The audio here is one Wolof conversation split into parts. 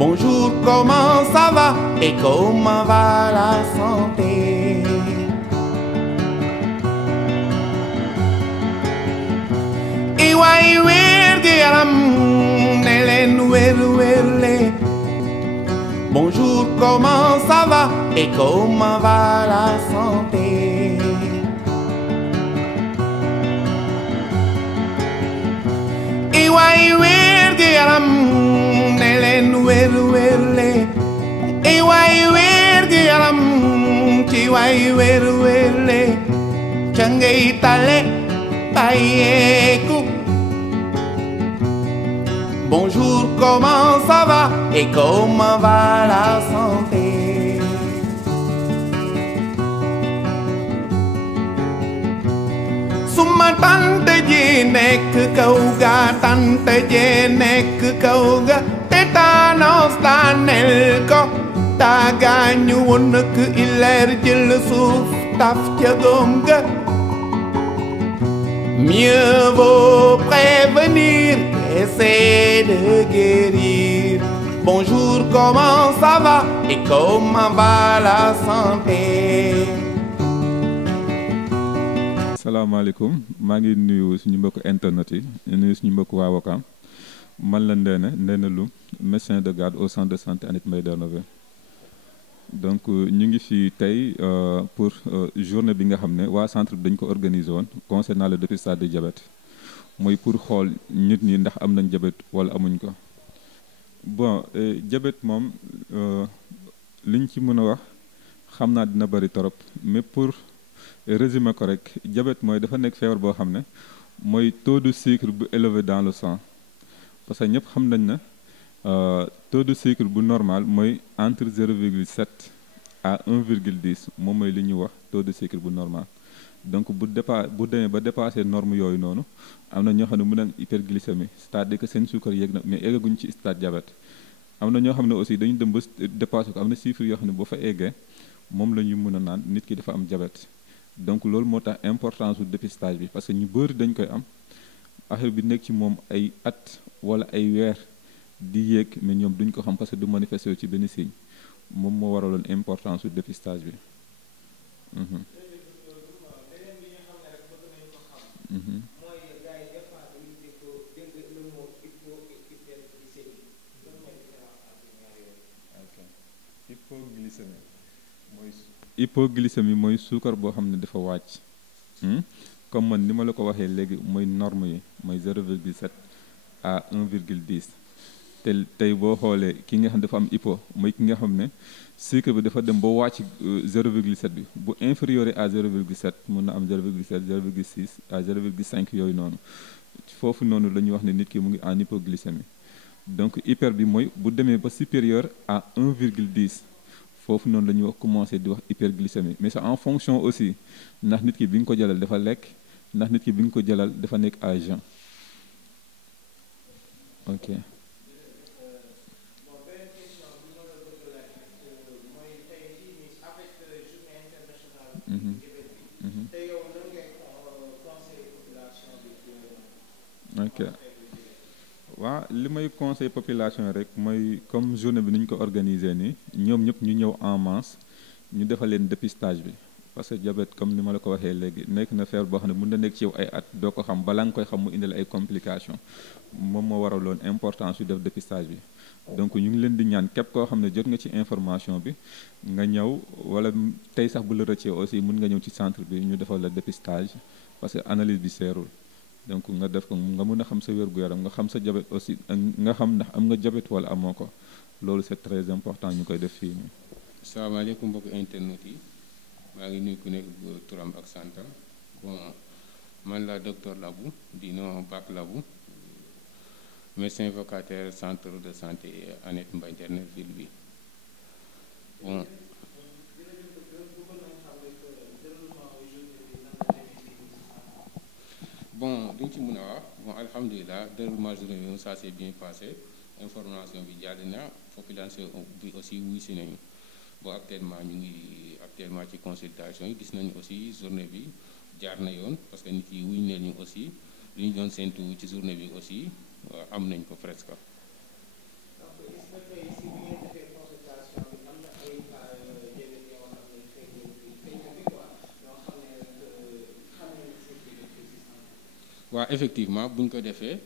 Bonjour, comment ça va et comment va la santé? Iwai wergi yaram nelen werle. Bonjour, comment ça va et comment va la santé? Iwai wergi yaram nelen werle. Iwai wergi yaram chiwai werle. Changay tale payeku. Bonjour, comment ça va et comment va la santé? Suma tante ji nekk kaw ga tante ji nekk kaw ga tétanos daanel ko daa gaañu woon nak ileer jël suuf taf ca góom ga. Mieux vaut prévenir qu'essayer de guérir. Bonjour, comment ça va et comment va la santé? Salaamaaleykum maa ngi nuyu suñu mbokk internet yi nuyu suñu mbokk waa Ouakam man la Ndéné Loum médecin de garde au centre de santé Aneth Mbaye Darnové. Donc ñu ngi fi tey pour journée bi nga xam ne waa centre bi dañ ko organiser woon concernant le dépistage du diabète mooy pour xool nit ñi ndax am nañ diabète wala amuñ ko. Bon diabète moom liñ ci mën a wax xam naa dina bari torop mais pour résumer ko rek diabète mooy dafa nekk feebar boo xam ne mooy taux de sucre bu élevé dans le sang parce que ñëpp xam nañ ne taux de sucre bu normal mooy entre 0,7 à 1,10 moom mooy li ñuy wax taux de sucre bu normal. Donc bu demee ba dépassé norme yooyu noonu am na ñoo xam ne mën nañ hyperglycémie c'est-à-dire que seen suukar yéeg na mais eggaguñ ci stade diabète. Am na ñoo xam ne aussi dañu dem ba dépassé ko am na chiffre yoo xam ne boo fa eggee moom la ñu mën a naan nit ki dafa am diabète. Donc loolu moo tax importance su dépistage bi parce que ñu bëri dañ koy am affaire bi nekk ci moom ay at wala ay weer di yéeg mais ñoom duñ ko xam parce que du manifester ci benn signe moom moo waraloon importance su dépistage bi. Hypoglycémie mooy suukar boo xam ne dafa wàcc comme man ni ma la ko waxee léegi mooy norme yi mooy 0,7 à 1,10 te tey boo xoolee ki nga xam dafa am hypo mooy ki nga xam ne sucre bi dafa dem ba wàcc 0,7 bi bu inférieur à 0,7 mun na am 0,7 0,6 à 0,5 yooyu noonu foofu noonu la ñuy wax ne nit ki mu ngi en hypoglycémie. Donc hyper bi mooy bu demee ba supérieur à 1,10 foofu noonu la ñuy wax commencé di wax hyperglycémie mais c'est en fonction aussi ndax nit ki bi nga ko jëlal dafa lekk ndax nit ki bi nga ko jëlal dafa nekk à jeun. Ok. Ok. waaw li may conseil population rek mooy comme journée bi ni ñu ko organiser nii ñoom ñëpp ñu ñëw en masse ñu defal leen dépistage bi parce que diabète comme ni ma la ko waxee léegi nekk na feebar boo xam ne mën na nekk ci yow ay at doo ko xam balaa nga koy xam mu indil ay complications moom moo waraloon importance yu def dépistage bi. Donc ñu ngi leen di ñaan képp koo xam ne jot nga ci information bi nga ñëw wala tey sax bu la rëccee aussi mën nga ñëw ci centre bi ñu defal la dépistage parce que analyse bi seerul. Donc nga def ko nga mën a xam sa wér-gu-yaram nga xam sa diabète aussi nga xam ndax am nga diabète wala amoo ko loolu c'est très important ñu koy def fii nii. Asalaamaaleykum mbokk internet yi maa ngi nuyu ku nekk turam ak santam bon man la docteur Labou di nom Bac Labou médecin vacataire centre de santé Aneth Mbaye Darnové ville bi bon. Bon duñ ci mën a wax bon alhamdulilah déroulement journée bi ça s'est bien passé information bi jàll na population bi aussi wuy si nañu bon actuellement ñu ngi ci consultation yi gis nañu aussi journée bi jaar na yoon parce que nit yi wuñ leen ñu aussi li ñu doon séntu ci journée bi aussi am nañ ko presque. Donc, est-ce que effectivement bu ñu ko defee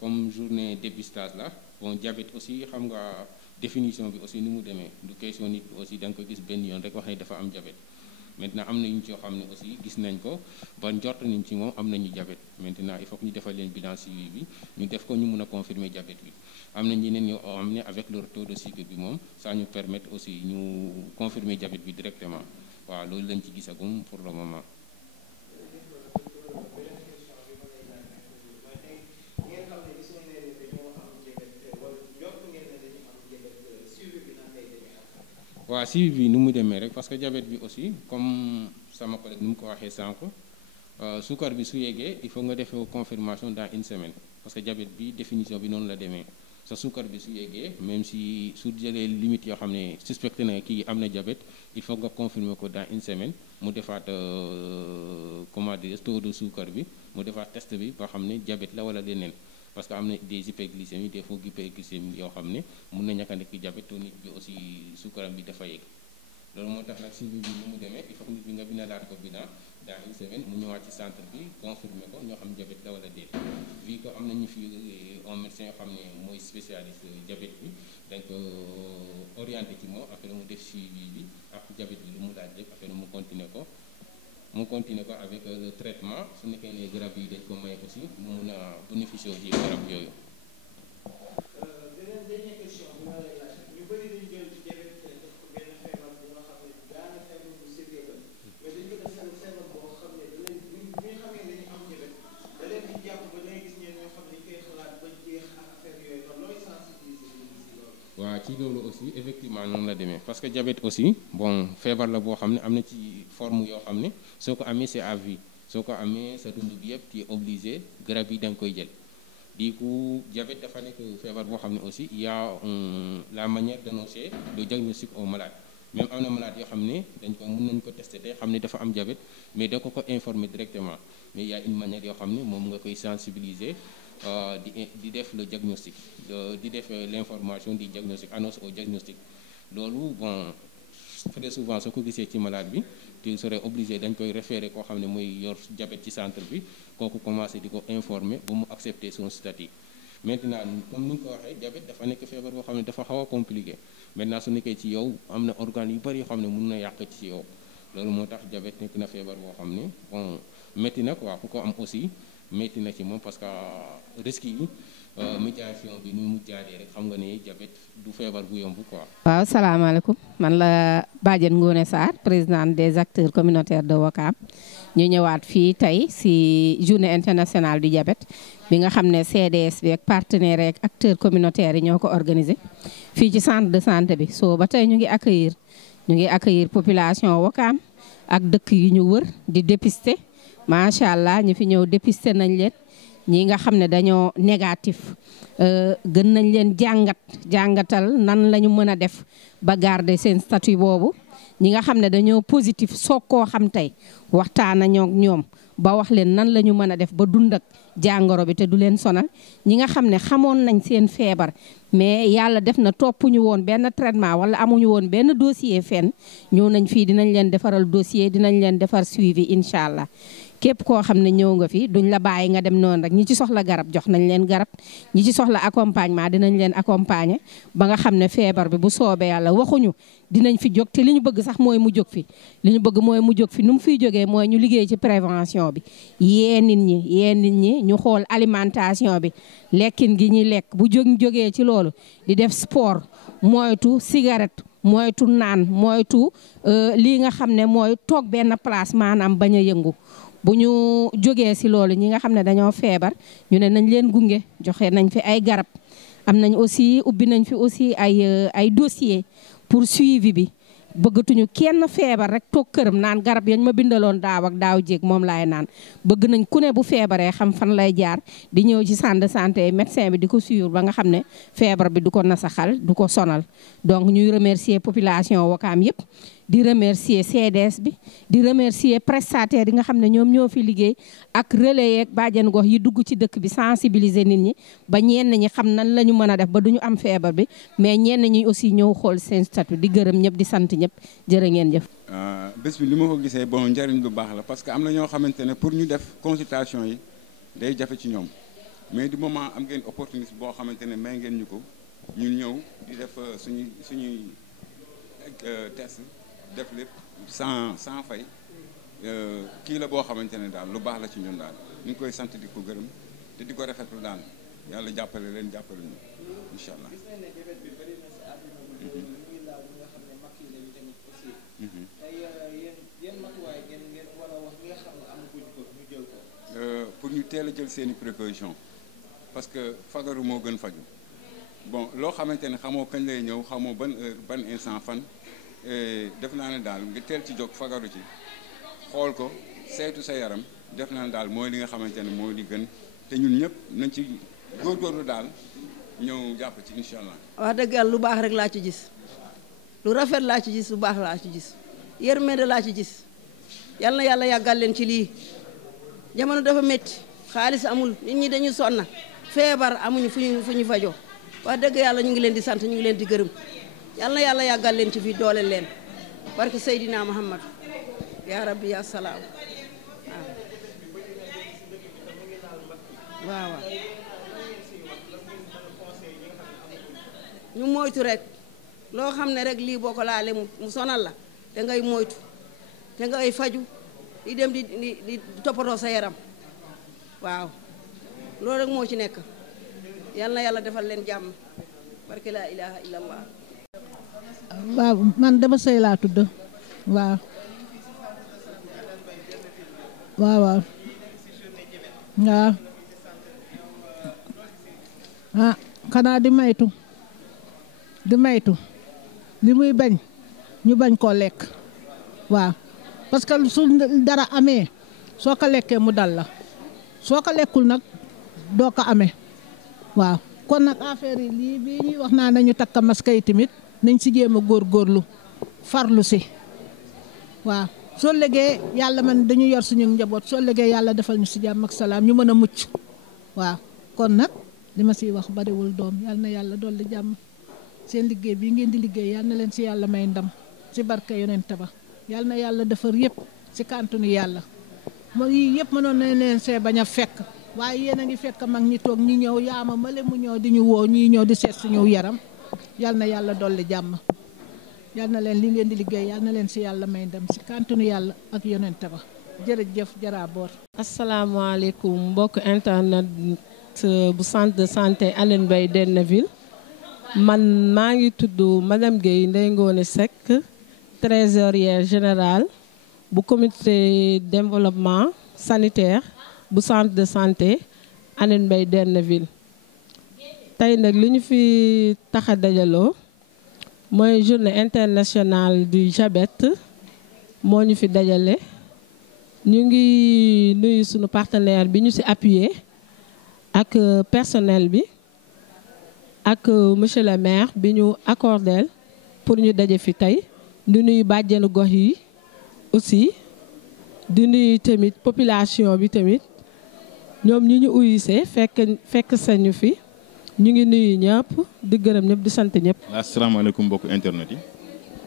comme journée dépistage la bon diabète aussi xam nga définition bi aussi ni mu demee du question nit bi aussi da nga ko gis benn yoon rek wax ne dafa am diabète maintenant am na ñu ci yoo xam ne aussi gis nañ ko ba njort nañ ci moom am nañu diabète maintenant il faut que ñu defal leen bilan suivi bi ñu def ko ñu mun a confirmer diabète bi am na ñeneen ñoo xam ne avec leur taux de sucre bi moom ça ñu permettre aussi ñu confirmer diabète bi directement waaw loolu lañ ci gisagum pour le moment. waaw suivi bi nu mu demee rek parce que diabète bi aussi comme sama collègue ni mu ko waxee sànq suukar bi su yeggee il faut nga defee confirmation dans une semaine parce que diabète bi définition bi noonu la demee sa suukar bi su yeggee même si su jëlee limite yoo xam ne suspecté na kii am na diabète il faut nga confirmer ko dans une semaine mu defaat comment dire taux de suukar bi mu defaat test bi ba xam ne diabète la wala leneen. parce que am na des hyperglycémies des faux hyperglycémies yoo xam ne mun na ñàkk a nekk diabète te nit bi aussi suukaram bi dafa yegg loolu moo tax nag suivi bi ni mu demee il faut que nit bi nga bindalaat ko bilan dans une semaine mu ñëwaat ci centre bi confirmer ko ñoo xam diabète la wala déet vu que am nañu fi un médecin yoo xam ne mooy spécialiste diabète bi dañ ko orienté ci moom après mu def suivi bi ak diabète bi lu mu laaj lépp après mu continuer ko avec le traitement su nekkee ne garab yi dañ ko may aussi mu mun a bénéficier ci garab yooyu. beneen dernière question bi ma lay laaj ñu bëri dañu jël ci diabète def ko benn feebar bu nga xam ne daanaka feebar bu sévère la mais dañu ko def seen feebar boo xam ne da leen bu ñu xamee dañu am diabète da leen di jàpp ba ngay gis ñeen ñoo xam ne koy xalaat ba jeex ak affaire yooyu noonu looy sensibiliser nit ñi si loolu. waaw ci loolu aussi effectivement noonu la demee parce que diabète aussi bon feebar la boo xam ne am na ci forme yoo xam ne soo ko amee c'est à vie soo ko amee sa dund bi yëpp tu es obligé garab yi da nga koy jël du coup diabète dafa nekk feebar boo xam ne aussi il y a la manière d'annoncer le diagnostic au malade même am na malade yoo xam ne dañ ko mën nañ ko tester te xam ne dafa am diabète mais da ko informer directement mais il y a une manière yoo xam ne moom nga koy sensibiliser di def le diagnostic di def l'information du diagnostic annonce au diagnostic loolu bon très souvent soo ko gisee ci malade bi tu serais obligé dañ koy référer koo xam ne mooy yor diabète ci centre bi kooku commencé di ko informer ba mu accepter son statut maintenant comme ni nga ko waxee diabète dafa nekk feebar boo xam ne dafa xaw a compliqué maintenant su nekkee ci yow am na organes yu bari yoo xam ne mën na yàq ci yow loolu moo tax diabète nekk na feebar boo xam ne bon métti na quoi ku ko am aussi métti na ci moom parce que risques yi médiation bi ni mu jaadee rek xam nga ne diabète du feebar bu yomb quoi. waaw salaamaaleykum man la Badiane Ngoné Sarr présidente des acteurs communautaires de Ouakam ñu ñëwaat fii tey ci journée internationale du diabète bi nga xam ne CDS bi ak partenaires ak acteurs communautaires yi ñoo ko organisé fii ci centre de santé bi soo ba tey ñu ngi accueillir population Ouakam ak dëkk yi ñu wër di dépister macha allah ñu fi ñëw dépister nañ leen. ñi nga xam ne dañoo négatif gën nañ leen jàngatal nan la ñu mën a def ba garder seen statut boobu ñi nga xam ne dañoo positif soog koo xam tey waxtaan nañoo ak ñoom ba wax leen nan la ñu mën a def ba dund ak jàngoro bi te du leen sonal ñi nga xam ne xamoon nañ seen feebar mais yàlla def na toppuñu woon benn traitement wala amuñu woon benn dossier fenn ñëw nañ fii dinañ leen defaral dossier dinañ leen defar suivi incha allah. képp koo xam ne ñëw nga fi duñ la bàyyi nga dem noonu rek ñi ci soxla garab jox nañ leen garab ñi ci soxla accompagnement dinañ leen accompagner ba nga xam ne feebar bi bu soobee yàlla waxuñu dinañ fi jóg te li ñu bëgg sax mooy mu jóg fi li ñu bëgg mooy mu jóg fi nu mu fiy jógee mooy ñu liggéey ci prévention bi yee nit ñi ñu xool alimentation bi lekkin gi ñuy lekk bu jógee ci loolu di def sport moytu cigarette moytu naan moytu lii nga xam ne mooy toog benn place maanaam bañ a yëngu bu ñu jógee ci loolu ñi nga xam ne dañoo feebar ñu ne nañ leen gunge joxe nañ fi ay garab am nañ aussi ubbi nañ fi aussi ay dossier pour suivi bi bëggatuñu kenn feebar rek toog këram naan garab yañ ma bindaloon daaw ak daaw jéeg moom laay naan bëgg nañ ku ne bu feebaree xam fan lay jaar di ñëw ci centre de santé médecin bi di ko suivre ba nga xam ne feebar bi du ko nasaxal du ko sonal donc ñuy remercier population Ouakam yëpp di remercier CDS bi di remercier prestataires yi nga xam ne ñoom ñoo fi liggéey ak relais yeeg bàjjen gox yi dugg ci dëkk bi sensibiliser nit ñi ba ñenn ñi xam nan la ñu mën a def ba duñu am feebar bi mais ñenn ñi aussi ñëw xool seen statut di gërëm ñëpp di sant ñëpp jërë ngeen jëf. bés bi li ma ko gisee bon njëriñ lu baax la parce que am na ñoo xamante ne pour ñu def consultation yi day jafe ci ñoom mais du moment am ngeen opportunité boo xamante ne may ngeen ñu ko ñun ñëw di def suñuy test def lépp sans fay kii la boo xamante ne daal lu baax la ci ñun daal ñu ngi koy sant di ko gërëm te di ko rafetlu daal yàlla jàppale leen jàppale ñu incha allah. gis nañ ne jabet bi bëri na si àdduna bi ñu ngi laal ñi nga xam ne mag yi lañu tamit aussi tey yéen matuwaay ngeen war a wax ñi nga xam ne amaguñ ko ñu jël ko pour ñu teel a jël seeni précaution parce que fagaru moo gën faju bon loo xamante ne xamoo kañ lay ñëw xamoo ban heure ban instant fan def naa ne daal nga teel ci jóg fagaru ci xool ko saytu sa yaram def naa ne daal mooy li nga xamante ne mooy li gën te ñun ñëpp nañ ci góorgóorlu daal ñëw jàpp ci incha allah. wax dëgg yàlla lu baax rek laa ci gis lu rafet laa ci gis lu baax laa ci gis yërmande laa ci gis yal na yàlla yàggal leen ci lii jamono dafa métti xaalis amul nit ñi dañu sonna feebar amuñu fu ñu fajoo wax dëgg yàlla ñu ngi leen di sant ñu ngi leen di gërëm yal na yàlla yàggal leen ci fii doole leen barke Seydina Muhammad yaa rabbi yaa salaam waaw waaw ñu moytu rek loo xam ne rek lii boo ko laalee mu sonal la te ngay moytu te ngay faju di dem di toppatoo sa yaram waaw loolu rek moo ci nekk yal na yàlla defal leen jàmm barke laa ilaha illallah. waaw man Daba Seye laa tudd waaw waaw waaw waaw ah xanaa di maytu li muy bañ ñu bañ koo lekk waaw parce que su dara amee soo ko lekkee mu dal la soo ko lekkul nag doo ko amee waaw kon nag affaire yi lii bii ñuy wax naa nañu takk masque yi tamit nañ si jéem a góorgóorlu farlu si waaw soo légee yàlla man dañu yor suñu njaboot soo légee yàlla defal ñu si jàmm ak salaam ñu mën a mucc waaw kon nag li ma siy wax bariwul doom yal na yàlla dolli jàmm seen liggéey bii ngeen di liggéey yal na leen si yàlla may ndam si barke yonent ba yal na yàlla defar yëpp si kàntanu yàlla moo yii yëpp mënoon na leen see bañ a fekk waaye yéen a ngi fekk mag ñi toog ñi ñëw yaama male mu ñëw di ñu woo ñii ñëw di seet suñu yaram yal na yàlla dolli jàmm yal na leen li ngeen di liggéey yal na leen si yàlla may ndam si kàntanu yàlla ak yonent ba jërëjëf jaraaboor. asalaamaaleykum mbokk internet bu centre de santé Hann Mbaye Derneville man maa ngi tudd madame Guèye Ndeye Ngone Seck trésorière générale bu comité développement sanitaire bu centre de santé Hann Mbaye Derneville tey nag li ñu fi tax a dajaloo mooy journée internationale du diabète moo ñu fi dajale ñu ngi nuyu sunu partenaire bi ñu ci appuyé ak personnel bi ak monsieur le maire bi ñu accordé pour ñu daje fi tey di nuyu bàjjenu gox yi aussi di nuyu tamit population bi tamit ñoom ñi ñu uyisee fekk sañu fi ñu ngi nuyu ñëpp di gërëm ñëpp di sant ñëpp. asalaamaaleykum mbokku internet yi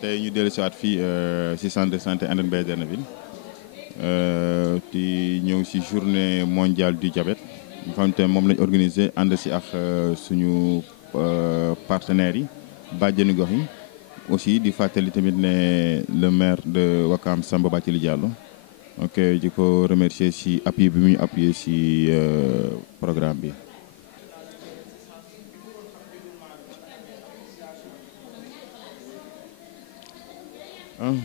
tey ñu dellu si waat fii si centre de santé Hann Mbaye Derneville di ñëw si journée mondiale du diabète nga xamante ne moom lañ organisé ànd si ak suñu partenaires yi bàjjenu gox yi aussi di fàttali tamit ne le maire de Ouakam Samba Bathily Diallo ok di ko remercier si appui bi muy appuyé si programme bi.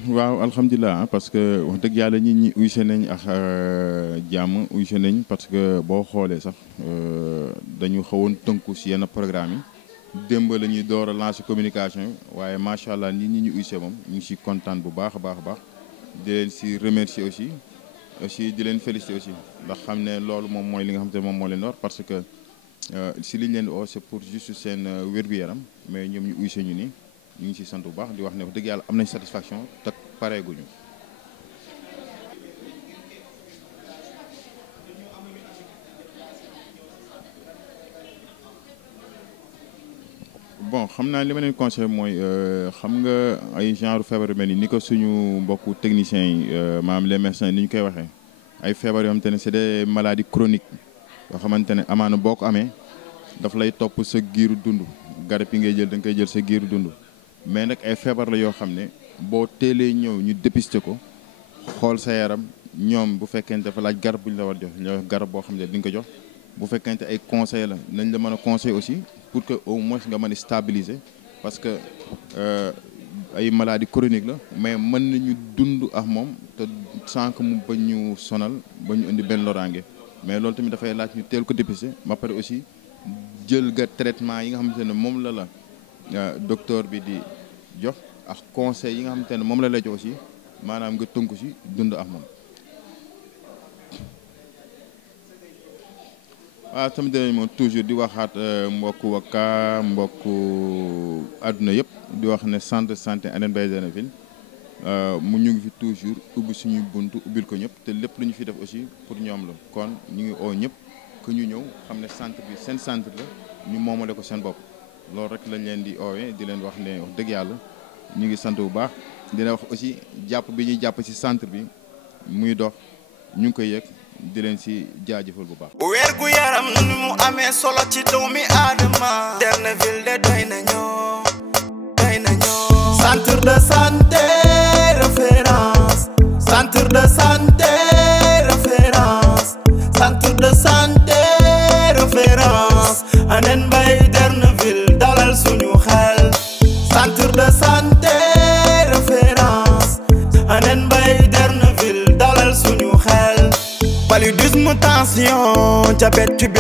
waaw alhamdulilah parce que wax dëgg yàlla nit ñi uyse nañ ak jàmm uyse nañ parce que boo xoolee sax dañu xawoon tënku si yenn programme yi démb la ñuy door a lancer communication waaye macha allah nit ñi ñu uyse moom ñu ngi si kontaan bu baax a baax a baax di leen si remercier aussi di leen féliciter aussi ndax xam ne loolu moom mooy li nga xam te ne moom moo leen war parce que si liñ leen di oo c'est pour juste seen wér-gu-yaram mais ñoom ñu uyse ñu ni ñu ngi ci sant bu baax di wax ne wax dëgg yàlla am nañ satisfaction te pareeguñu. bon xam naa li ma leen conseil mooy xam nga ay genre feebar yu mel ni ko suñu mbokku techniciens yi maanaam les médecins ni ñu koy waxee ay feebar yoo xam te ne c'est des maladies chroniques yoo xamante ne amaana boo ko amee daf lay topp sa giiru dund garab yi ngay jël da nga koy jël sa giiru dund mais nag ay feebar la yoo xam ne boo teelee ñëw ñu dépister ko xool sa yaram ñoom bu fekkente dafa laaj garab bu ñu la war jox ñu garab boo xam ne di nga ko jox bu fekkente ay conseil la nañ la mën a conseil aussi pour que au moins nga mën a stabiliser parce que ay maladie chronique la mais mën nañu dund ak moom te sans que mu bañ ñu sonal ba ñu indi benn loraange mais loolu tamit dafay laaj ñu teel ko dépister ba pare aussi jël ga traitement yi nga xamante ne moom la docteur bi di jox ak conseil yi nga xamante ne moom la lay jox aussi maanaam nga tënku ci dund ak moom. waaw tamit dinañ moom toujours di waxaat mbokku Waka mbokku àdduna yëpp di wax ne centre de santé Hann Mbaye Derneville mu ñu ngi fi toujours ubbi suñuy buntu ubbil ko ñëpp te lépp lu ñu fi def aussi pour ñoom la kon ñu ngi oo ñëpp que ñu ñëw xam ne centre bi seen centre la ñu moomale ko seen bopp loolu rek lañ leen di oowee di leen wax ne wax dëgg yàlla ñu ngi sant bu baax dina wax aussi jàpp bi ñuy jàpp ci centre bi muy dox ñu ngi koy yëg di leen ci jaajëfal bu baax. weer gu yaram nu mu amee solo ci doomi aadama Derneville de doy nañoo centre de santé référence centre de santé référence centre de santé référence Hann Mbaye Derneville dalal suñu xel centre de santé référence Hann Mbaye Derneville dalal suñu xel paludisme tension diabète